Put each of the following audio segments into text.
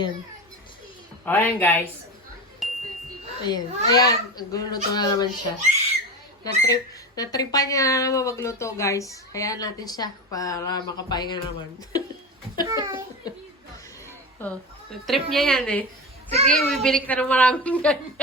Ayan. Ayan guys. Ayan. Ayan. Nagluluto na naman siya. Natripan niya na naman magluto, guys. Hayaan natin siya para makapahinga naman. Oh, trip niya yan eh. Sige, bibili ka ng maraming ganyan.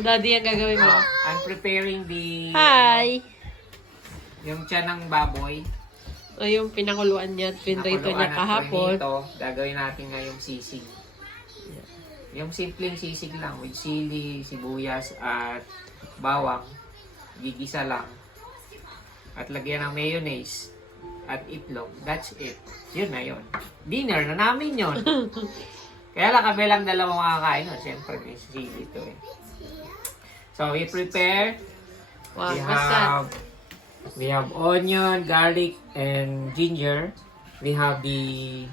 Daddy ang gagawin mo. I'm preparing the... Hi! Yung tiyan ng baboy. O yung pinakuluan niya at pinrito niya kahapon. Gagawin natin ngayong sisig. Yung simpleng sisig lang with chili, sibuyas at bawang. Gigisa lang. At lagyan ng mayonnaise at itlog. That's it. Yun na yun. Dinner na namin yun. Kaya lang kami lang dalawang makakain. No? Siyempre, may chili ito eh. So, we prepare. Wow, masarap. We have onion, garlic, and ginger. We have the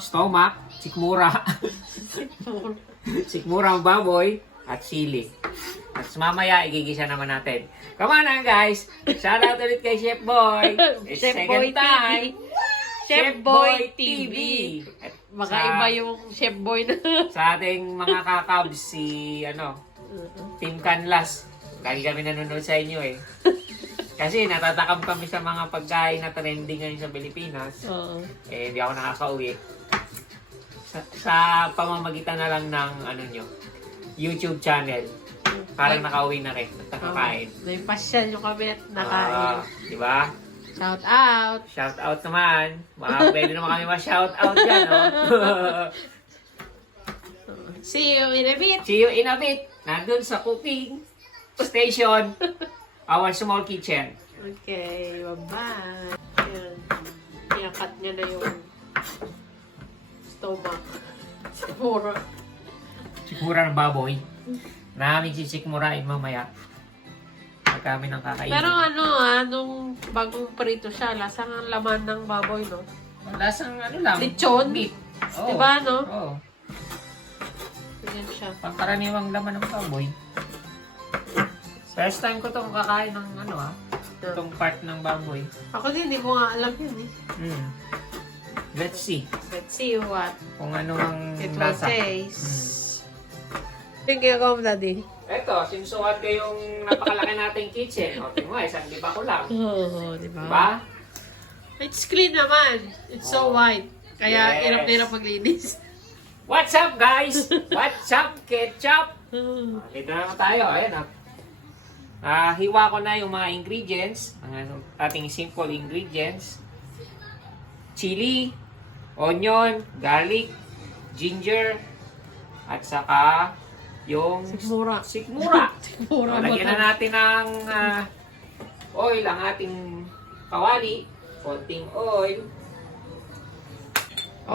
stomach, sikmura. Sikmura ng baboy at chili. At mamaya, igigisa naman natin. Come on guys! Shout out ulit kay Chef Boy. It's Chef second Boy time. TV. Chef Boy TV. At Makaiba yung Chef Boy na. sa ating mga kakabs, si Team Canlas. Lagi kami nanonood sa inyo eh. Kasi natatakam kami sa mga pagkain na trending ngayon sa Pilipinas. Oo. Eh, hindi ako nakakauwi. Sa pamamagitan na lang ng YouTube channel. Parang nakauwi na rin at nakakain. May pasyal yung kami at nakain. Diba? Shout out! Shout out naman. Pwede naman kami ma-shout out dyan, no? See you in a bit! See you in a bit. Nandun sa cooking station. Our small kitchen. Okay, bye-bye. Ayan. Iakat niya na yung stomach. Sikmura. Sikmura ng baboy. Namin sisikmurain mamaya. Pag kami nang kakainin. Pero nung bagong prito siya, lasang ang laman ng baboy, no? Lasang lang. Lechon? Meat. Oh. Diba, no? Oo. Ganyan siya. Pangkaraniwang laman ng baboy. First time ko itong kakain ng itong part ng baboy. Ako din, hindi ko nga alam yun eh. Let's see. Let's see what Kung ano ang it will lasa. taste. Yung ginagawa mo, Daddy? Eto, sinusukat ko yung napakalaki nating kitchen. O, tingnan mo, isang liba ko lang. Oo, diba? Diba? It's clean naman. It's so white. Kaya Yes. hirap-hirap maglinis. What's up, guys? What's up, ketchup? Dito naman tayo. Ayan, hiwa ko na yung mga ingredients. Ang ating simple ingredients. Chili, onion, garlic, ginger, at saka yung Sikmura. sikmura. Sikmura. Lagyan na natin ng oil ang ating kawali. Konting oil.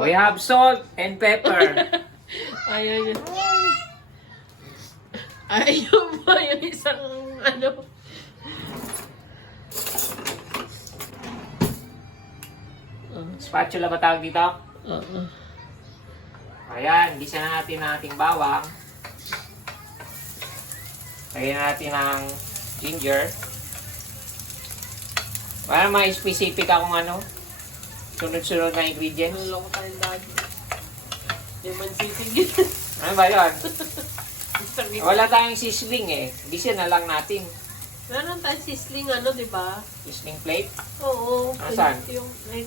We have salt and pepper. Ayun yun. Ayun ba yung isang Spatula ba tawag dito? Oo. Ayan, gisa na natin ang ating bawang. Lagyan natin ng ginger. Para ma-specific akong sunod-sunod na ingredients. Naloko tayo lagi. Lemon sisig. Ano ba yun? Wala tayong sizzling eh. Gisa na lang natin. Meron tayong sizzling diba? Sizzling plate. Oo. Nasaan?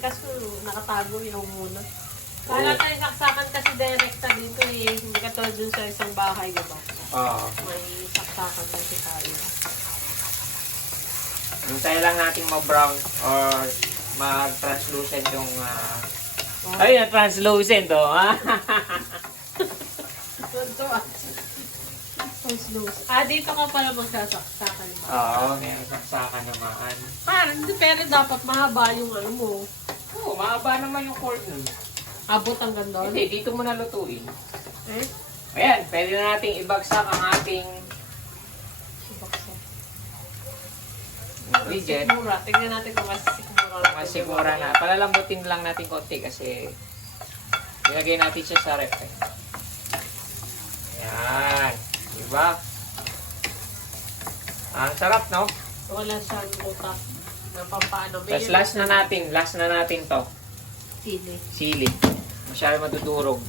Kaso nakatago yung muna. Wala tayong saksakan kasi direkta dito eh. Hindi ka tulad dun sa isang bahay, diba? Oo. May saksakan kasi tayo. Hintay lang natin ma-brown or mag-translucent yung... Ay, na-translucent oh. Dito ka pala magsasaksakan ba? Oo, may saksakan naman. Parang, pero dapat mahaba yung mo. Oo, mahaba naman yung corn nun. Abot hanggang doon? Hindi, dito mo na lutuin. Eh? Ayan, pwede na nating ibagsak ang ating ingredient. Sikmura. Tingnan natin kung mas sikmura. Mas sigura na. Palalambutin lang natin konti kasi ilagay natin siya sa ref. Ayan. Diba? Ang sarap, no? Wala siyang utak. Na pampaano. Tapos last na natin to. Sili. Sili. Masyado madudurog.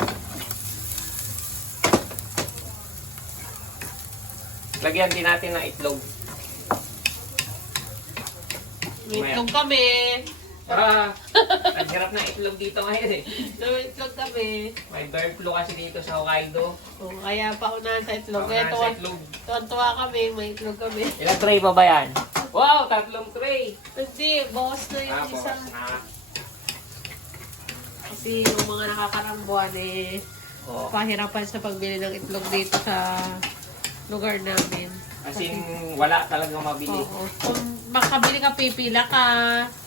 Lagyan din natin ng itlog. May itlog kami. Ang hirap ng itlog dito ngayon eh. May itlog kami. May bird flu kasi dito sa Hokkaido. Kaya paunahan sa itlog. Kaya Sa itlog. tuwan-tuwa kami. May itlog kami. Ilang tray pa ba yan? Wow! 3 tray! Hindi, bawas na yung isa. Bawas na. Kasi yung mga nakakarang buwan pahirapan sa pagbili ng itlog dito sa lugar namin. Kasi wala talagang mabili. Oo. Kung makabili ka, pipila ka,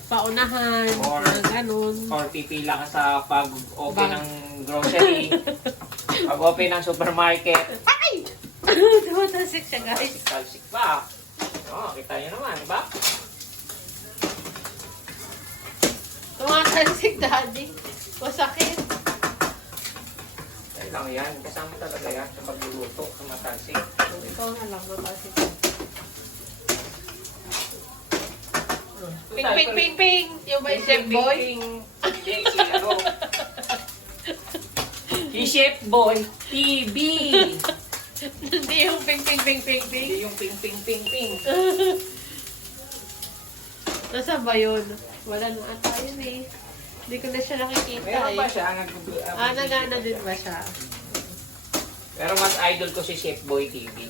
paunahan, ganun. Or pipila ka sa pag-open ng grocery, pag-open ng supermarket. Ay! Tumatasik siya, guys. Talsik pa. Kita nyo naman, di ba? Tumatasik, daddy. Masakit. Dahil lang yan. Kasama talaga yan sa pagluluto, tumatalsik. Ikaw na lang, tumatasik. Ping, ping, ping, ping! Yung ba yung chef boy? Si Chef Boy TV! Hindi yung ping, ping, ping, ping, ping. Hindi yung ping, ping, ping, ping. Nasaan ba yun? Wala na ata yun eh. Hindi ko na siya nakikita Meron ba eh. siya? Nagana din ba siya? Pero mas idol ko si Chef Boy TV.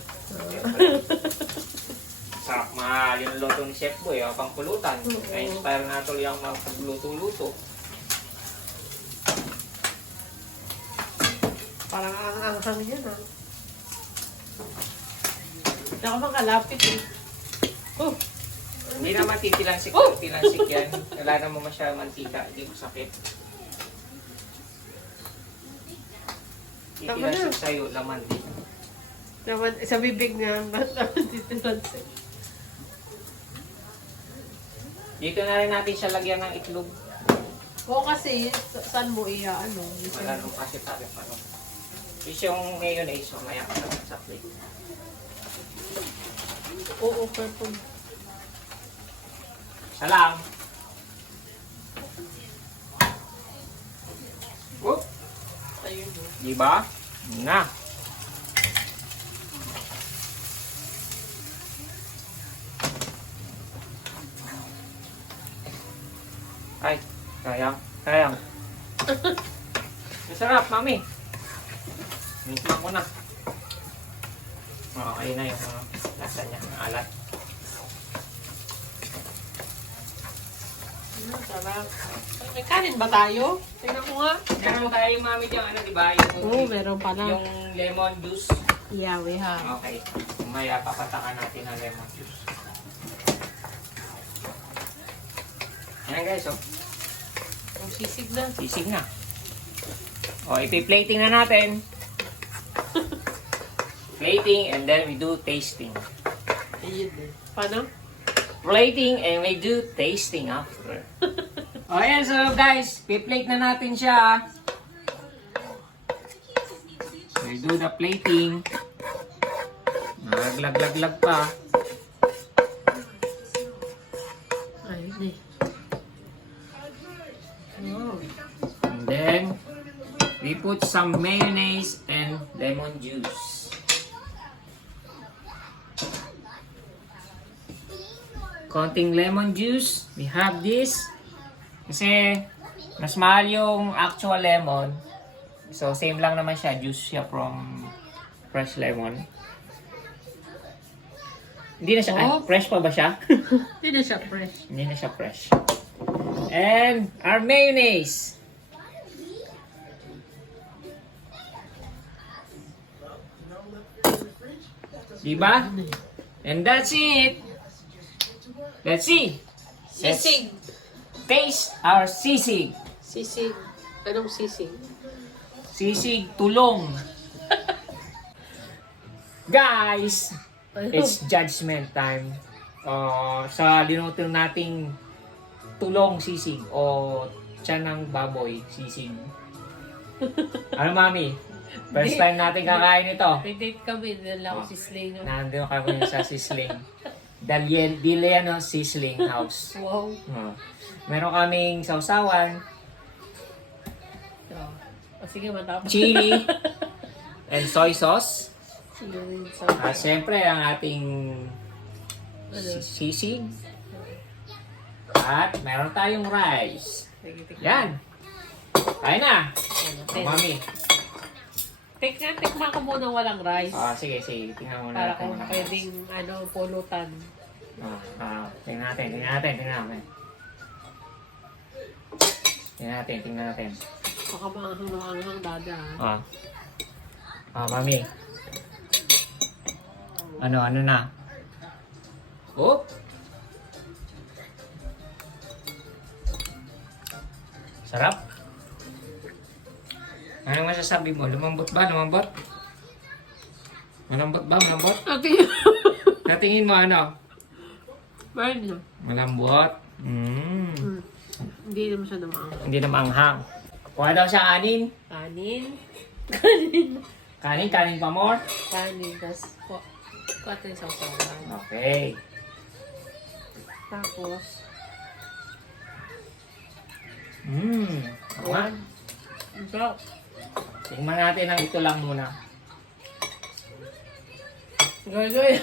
Sarap mahal yung luto ni Chef Boy, pangpulutan. Na-inspire na tuloy ang magluto-luto. Parang ang yan ah. Hindi ako makalapit eh. Oh! Hindi naman titilansik yan. Wala naman masyadong mantika, hindi mo sakit. Titilansik sa'yo, laman din. Naman, sa bibig niya, naman dito natin. Dito na rin natin siya lagyan ng itlog. Oo kasi, saan mo ano? Wala nung kasi tabi pa nung. Is yung mayonnaise, mamaya ka naman sa plate. Oo, purple. Salam! Whoop! Ayun o. Diba? Na! Ay, sayang. Masarap, mami. Minkman ko na. Okay na yung lasa niya, ang alat. Sarap. May kanin ba tayo? Tingnan ko nga. Meron tayo, mami, yung diba? Oo, meron pala. Yung lemon juice. Yeah, we have. Okay. Maya, papatakan natin ang lemon juice. Ayan guys, oh. Ang sisig na. Sisig na. O, ipi-plating na natin. Plating and then we do tasting. Ayun eh. Paano? Plating and we do tasting after. O, ayan. So, guys, pi-plate na natin siya. We do the plating. Naglag-lag pa. Ayun eh. Wow. And then, we put some mayonnaise and lemon juice. Konting lemon juice. We have this. Kasi, mas mahal yung actual lemon. So, same lang naman siya. Juice siya from fresh lemon. Hindi na siya, fresh pa ba siya? Hindi na siya fresh. Hindi na siya fresh. And our mayonnaise. Diba? And that's it. Let's see. Sisig. Taste our sisig. Sisig. Anong sisig? Sisig tulong. Guys, it's judgment time. Sa linuto nating tulong sisig o tiyan ng baboy sisig. Ano, mami? First time natin kakain ito. May date kami. Doon lang ako sisling. Nandun kami sa Sizzling. Daliano Sizzling House. Wow. Meron kaming sausawan, O sige, matapos. chili, and soy sauce. Yun, so, At syempre, ang ating Ano? sisig. At meron tayong rice. Yan. Tayo na. Mami. Tikman ko muna walang rice. Sige. Tingnan muna Para natin. kung pwedeng pulutan. Tingnan natin. Tingnan natin. Baka maanghang dada. Mami. Ano na? Oh! Sarap. Anong masasabi mo? Lumambot ba? Lumambot ba? Natingin mo ano? Burn. Malambot. Hindi naman siya namanghang. Hindi na maanghang. Kuha daw siya kanin. Kanin pa more. Kanin. Tapos, kuha tayo sa usawan. Okay. Tapos, Ayan. so, Tingnan natin ang ito lang muna. Gay.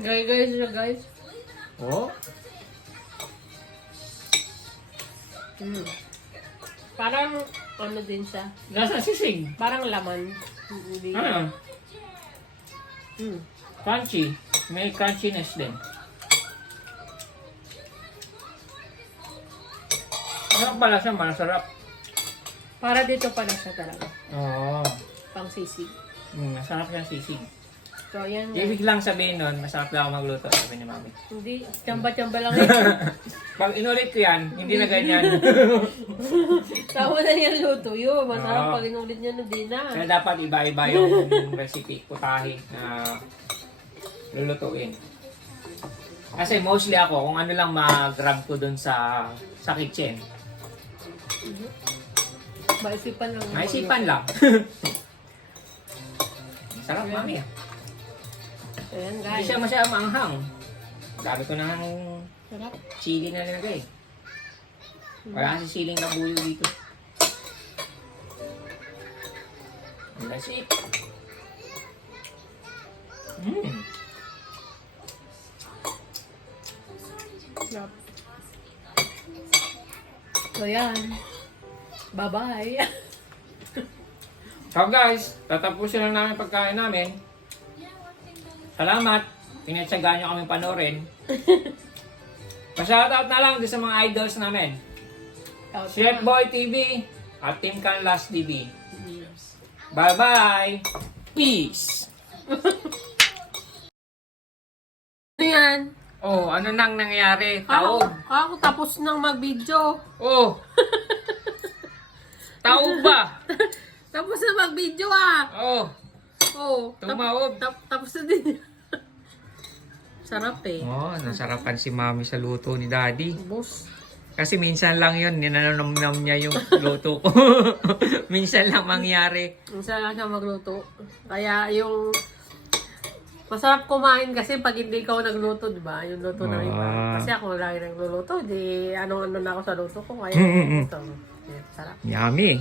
Gay siya, guys. Oh. Parang, din siya. Nasa sisig. Parang laman. Hindi. Ano? Crunchy. May crunchiness din. Masarap pala siya, masarap. Para dito pala siya talaga. Oo. Pang sisig. Masarap yung sisig. So, yan. Ibig lang sabihin nun, masarap lang ako magluto, sabi ni Mami. Hindi, tsamba-tsamba lang yun. Pag inulit ko yan, hindi na ganyan. Tama na yung luto yun. Masarap pag inulit niya na din na. Kaya dapat iba-iba yung recipe, putahe na lulutuin. Kasi mostly ako, kung ano lang ma-grab ko dun sa kitchen. Maisipan lang. Maisipan lang. Sarap, Mami. Ayan, Hindi guys. siya masyadong maanghang. Dami ko ng Sarap. chili na nilagay. Wala kasi siling kabuyo dito. And that's it. Sarap. So, yan. Bye-bye. So guys, tatapusin lang namin pagkain namin. Salamat. Tinatsagaan nyo kami panoorin. Pa-shoutout na lang sa mga idols namin. Chef Boy TV at Team Canlas TV. Bye-bye! Peace! Ano yan? Oh, ano nang nangyari? Taob. Ako tapos nang mag-video. Oh! Taob ba? Tapos na mag-video ah. Oh! Oh. Tumaob. Tapos na din. Sarap eh. Oh, nasarapan si Mami sa luto ni Daddy. Boss. Kasi minsan lang yun, ninanamnam niya yung luto ko. Minsan lang mangyari. Minsan lang siya magluto. Kaya yung masarap kumain kasi pag hindi ikaw nagluto, di ba? Yung luto ng iba. Kasi ako lagi nagluluto, di ano-ano na ako sa luto ko. Kaya ito. Sarap. Yummy.